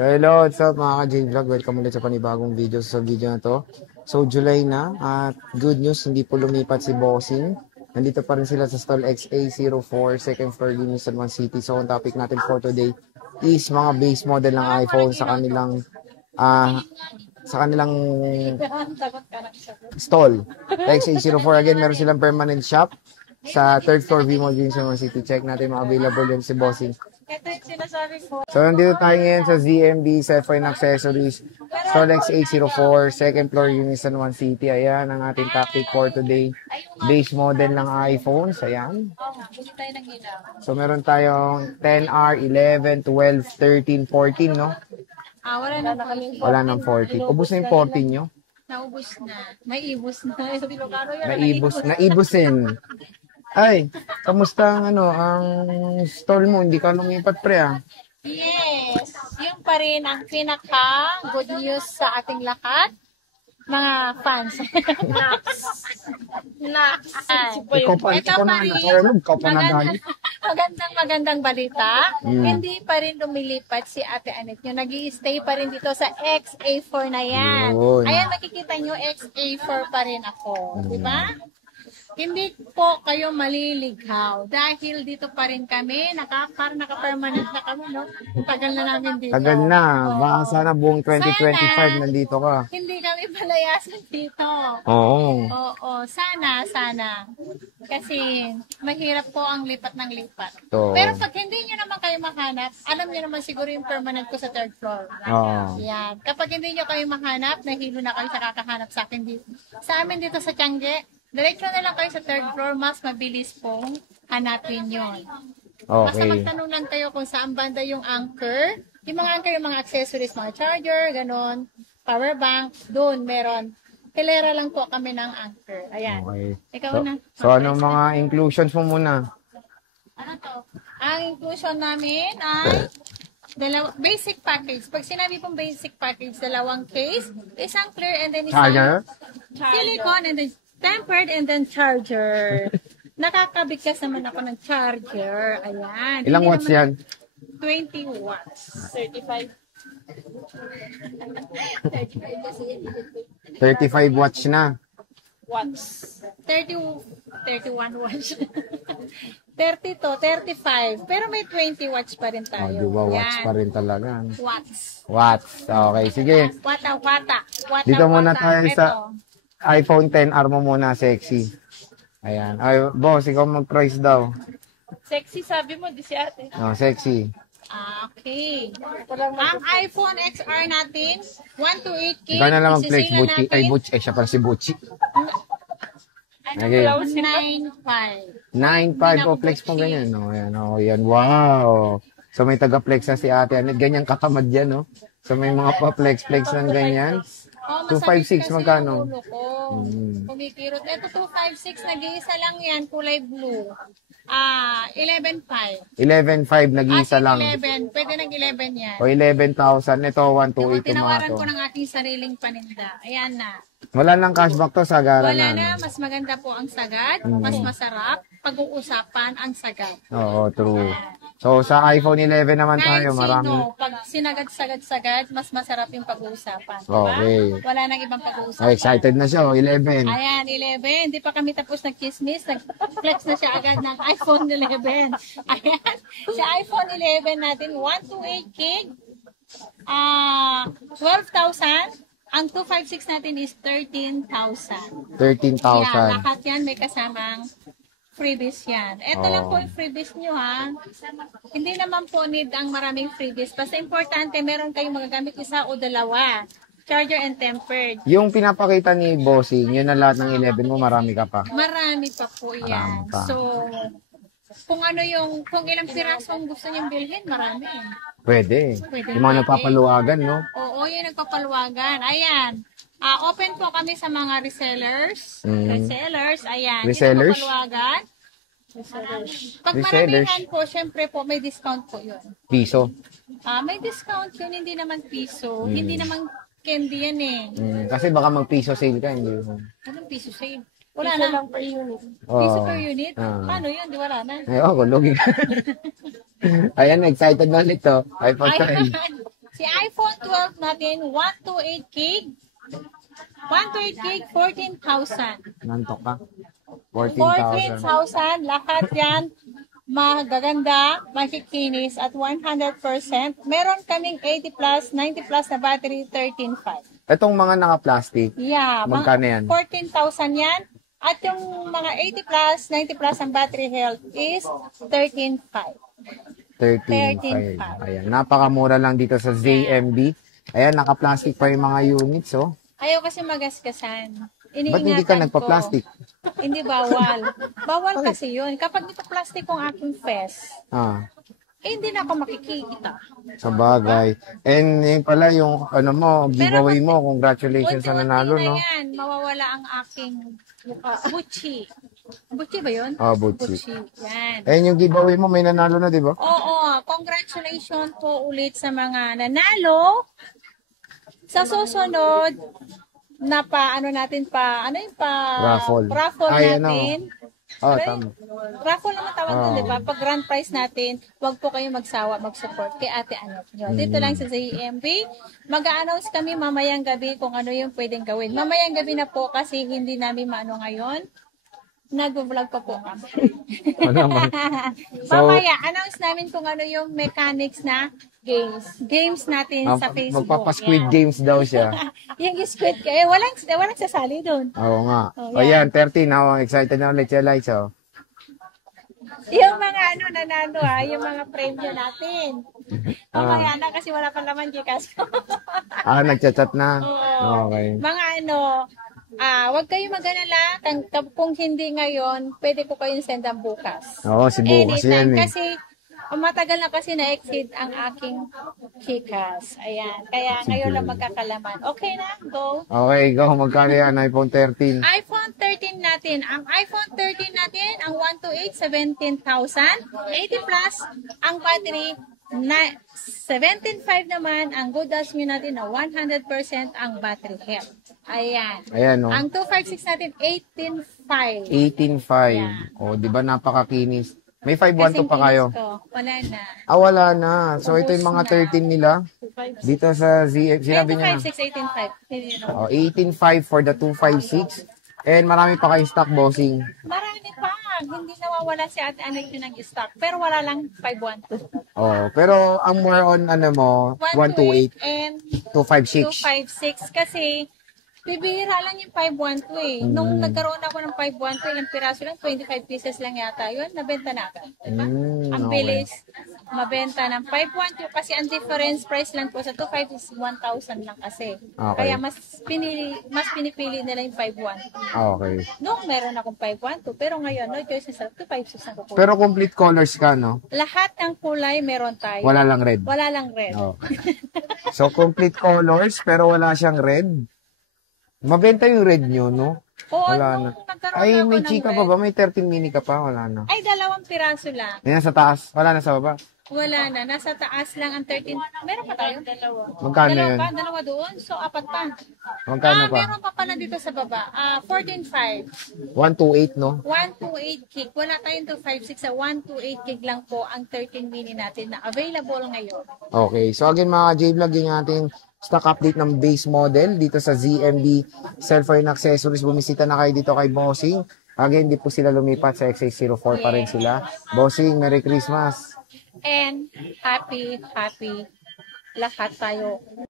So hello, what's up mga ka-J-Vlog? Welcome ulit sa panibagong video sa video na to. So July na at good news, hindi po lumipat si Bossing. Nandito pa rin sila sa stall XA04, second floor Linis San Juan City. So ang topic natin for today is mga base model ng iPhone sa kanilang stall. XA04 again, meron silang permanent shop sa third floor V-Mall Linis San Juan City. Check natin mga available din si Bossing. Ito yung sinasabi ko. So, nandito tayo ngayon sa ZMB, Fine Accessories, Solex 804, second floor, Unis San Juan City. Ayan, ang ating topic for today. Base model ng iPhones. Ayan. Bili tayo ng ilaw. So, meron tayong 10R, 11, 12, 13, 14, no? Wala na kami. Wala nang 14. Ubus na yung 14 nyo? Naubos na. Naibos na. Naibusin. Ay, kamusta ang ang stall mo? Hindi ka lumipat pre Yes. Yung pa rin ang pinaka good news sa ating lahat. Mga fans. Ikaw pa rin. Magandang balita. Hindi pa rin lumilipat si Ate Anet nyo. Nag-i-stay pa rin dito sa XA4 na yan. Yun. Ayan, makikita nyo, XA4 pa rin ako. Diba? Hindi po kayo malilighaw dahil dito pa rin kami, naka-permanent na kami, no? Tagal na namin dito. Tagal na. Baka sana buong 2025 nandito ka. Hindi kami palayasan dito. Oo. Oo, sana. Kasi mahirap po ang lipat ng lipat. So, Pero pag hindi nyo naman kayo mahanap, alam nyo naman siguro yung permanent ko sa third floor. Oo. Yan. Kapag hindi nyo kayo mahanap, nahilo na kayo sa kakahanap sa akin dito. Sa amin dito sa Tiangge, diretso na lang kayo sa third floor, mas mabilis pong hanapin yon. Basta okay. magtanong lang kayo kung saan banda yung anchor. Yung mga anchor, yung mga accessories, mga charger, ganon, power bank, doon meron. Hilera lang po kami ng anchor. Ayan. Okay. Ikaw So, na. so anong mga inclusions mo muna? Ano to? Ang inclusion namin ay basic package. Pag sinabi pong basic package, dalawang case, isang clear and then isang Charger? silicone and then tempered and then charger. Nakakabigkas naman ako ng charger. Ayan. Ilang Hindi watts naman- yan? 20 watts. 35. 35 watts na. Watts. 31 watts. 30 to, 35. Pero may 20 watts pa rin Oh, tayo. di ba watts Yan. pa rin talaga? Watts. Watts. Okay, sige. Wata. Dito muna tayo sa iPhone 10R mo muna, sexy. Ayan. Ay, boss, ikaw mag-price daw. Sexy sabi mo, di si ate. Oh, sexy. Okay. Ang iPhone XR natin, 128K. Ikaw na lang mag-flex, isisingil Bucci. Ay, natin, Bucci. Ay, siya pala si Bucci. Okay. 9.5. 9.5 po, flex po ganyan. No, ayan, oh, yan. Wow. So, may taga-flex na si ate. Ganyan katamad yan, no? So, may mga pa-flex-flex ng ganyan. Oh, 256 masakit kasi magkano? yung ulo ko. Kumikirot. Ito 256, nag-iisa lang yan, kulay blue. 11.5. 11.5, nag-iisa lang. 11, pwede nag 11 yan. O 11,000. Ito, 128 Ito, yung mga tinawaran to. ko ng aking sariling paninda. Ayan na. Wala nang cashback to, sagaran Wala na. na, mas maganda po ang sagad, mas masarap, pag-uusapan ang sagad. Oo, true. So, sa iPhone 11 naman tayo, marami. Pag sinagad-sagad-sagad, mas masarap yung pag-uusapan. Diba? Okay. Wala nang ibang pag-uusapan. Ay, excited na siya, 11. Ayan, 11. Hindi pa kami tapos nag-chismis. Nag-flex na siya agad ng iPhone 11. Ayan. Sa iPhone 11 natin, 128 gig, 12,000. Ang 256 natin is 13,000. 13,000. Yeah, lahat yan may kasamang freebies yan. Ito lang po yung freebies nyo ha. Hindi naman po need ang maraming freebies. Basta importante, meron kayong magagamit isa o dalawa. Charger and tempered. Yung pinapakita ni Bossing, yun na lahat ng 11 mo, marami ka pa. Marami pa po yan. Marami pa. So, kung ilang piraso ang gusto niyong bilhin, marami. Pwede. Pwede Yung mga natin. nagpapaluwagan, no? Oo, yung nagpapaluwagan. Ayan. Open po kami sa mga resellers. Resellers, ayan. Resellers? Yung nagpapaluwagan. Pag Resellers? maramihan po, syempre po, may discount po yun. Piso. May discount yun, hindi naman piso. Hindi naman candy yan eh. Kasi baka mag-piso sale ka, hindi mo. Anong piso save? Wala na. Lang per unit. Oo. Piso per unit? Ah. Paano yun? Di wala na. Ay, ako, lugi ka. Ayan, excited na ulit to. iPhone 12. Ayan. Si iPhone 12 natin, 128 gig. 128 gig, 14,000. Nantok ka? 14,000. 14,000. Lahat yan magaganda, makikinis at 100%. Meron kaming 80 plus, 90 plus na battery, 13.5. Itong mga naka-plastic, Yeah, magkano yan? 14,000 yan. At yung mga 80 plus, 90 plus ang battery health is 13.5. 13.5. Ayan, napakamura lang dito sa ZMB. Ayan, naka-plastic pa yung mga units, oh. Ayaw kasi magaskasan. Ba't hindi ka nagpa-plastic? Hindi bawal. Bawal kasi yun. Kapag ito plastic ang aking fest, hindi na ako makikita. Sa bagay. And yun pala yung ano mo, giveaway mo. Congratulations sa nanalo, no? Yan, mawawala ang aking Buchi. Buchi ba yun? Buchi. Yan. And yung giveaway mo, may nanalo na, di ba? Oo. Congratulations po ulit sa mga nanalo. Sa susunod, raffle natin. Tama. Raffle naman tawag doon, di ba? Pag grand prize natin, wag po kayo magsawa, mag-support kay Ate Anot nyo. Dito lang sa ZMB, mag-a-announce kami mamayang gabi kung ano yung pwedeng gawin. Mamayang gabi na po kasi hindi namin maano ngayon. Nag-vlog pa po kami. Mamaya, announce namin kung ano yung mechanics na games natin sa Facebook. Magpapa-squid games daw siya. Yung squid, walang sasali doon. Oo nga. Ayan, 13. Excited na ulit siya, Lights. Yung mga nanalo yung mga premyo natin. Mamaya na kasi wala pa laman Gcash. Nagchat-chat na. Okay. Mga wag kayo mag-alala. Kung hindi ngayon, pwede ko kayong sendan bukas. Oo, si bukas yan eh. Kasi matagal na kasi na-exceed ang aking Gcash. Ayan. Kaya ngayon lang magkakalaman. Okay na? Go. Okay, go. Magkano yan? iPhone 13. iPhone 13 natin. Ang iPhone 13 natin, ang 128, 17,000. 80 plus, ang battery, 17.5 naman. Ang good as new natin na 100% ang battery health. Ayan. Ayan, no? Ang 256 natin, 18.5. 18.5. O, di ba napakakinis? May 512 pa kayo? Wala na. Wala na. So, ito yung mga 13 nila. Dito sa ZF. Sinabi niya na. 256, 18.5. 18.5 for the 256. And marami pa kayong stock, bossing. Marami pa. Hindi nawawala si Ate Anet yun ng stock. Pero wala lang 512. Pero ang more on, 128 and 256. 256. Kasi, bibihira lang yung 512 eh. Nung nagkaroon ako ng 512, ilang piraso lang, 25 pieces lang yata yun, nabenta na agad. Diba? Ang bilis, mabenta ng 512 kasi ang difference price lang po sa 25 is 1,000 lang kasi. Okay. Kaya mas pinipili nila yung 512. Okay. Noong meron akong 512, pero ngayon, no choice na sa 256 ang kukuha. Pero complete colors ka, no? Lahat ng kulay meron tayo. Wala lang red. Wala lang red. So, complete colors, pero wala siyang red. Mabenta yung red nyo, no? Oo, wala na. Ay, may chika pa ba? May 13 mini ka pa? Wala na. Ay, 2 piraso lang. Yan sa taas. Wala na sa baba. Wala na. Nasa taas lang ang 13. Meron pa tayo? Magkano yun? Dalawa doon. So, 4 pa. Magkano pa? Meron pa pala dito sa baba. 14.5. 128, no? 128 gig. Wala tayong 256. Sa 128 gig lang po ang 13 mini natin na available ngayon. Okay. So, again, mga J-Vlog, yung ating stock update ng base model dito sa ZMB Cell Phone Accessories. Bumisita na kayo dito kay Bossing. Again, di po sila lumipat sa XA04 pa rin sila. Bossing, Merry Christmas! And happy lahat tayo.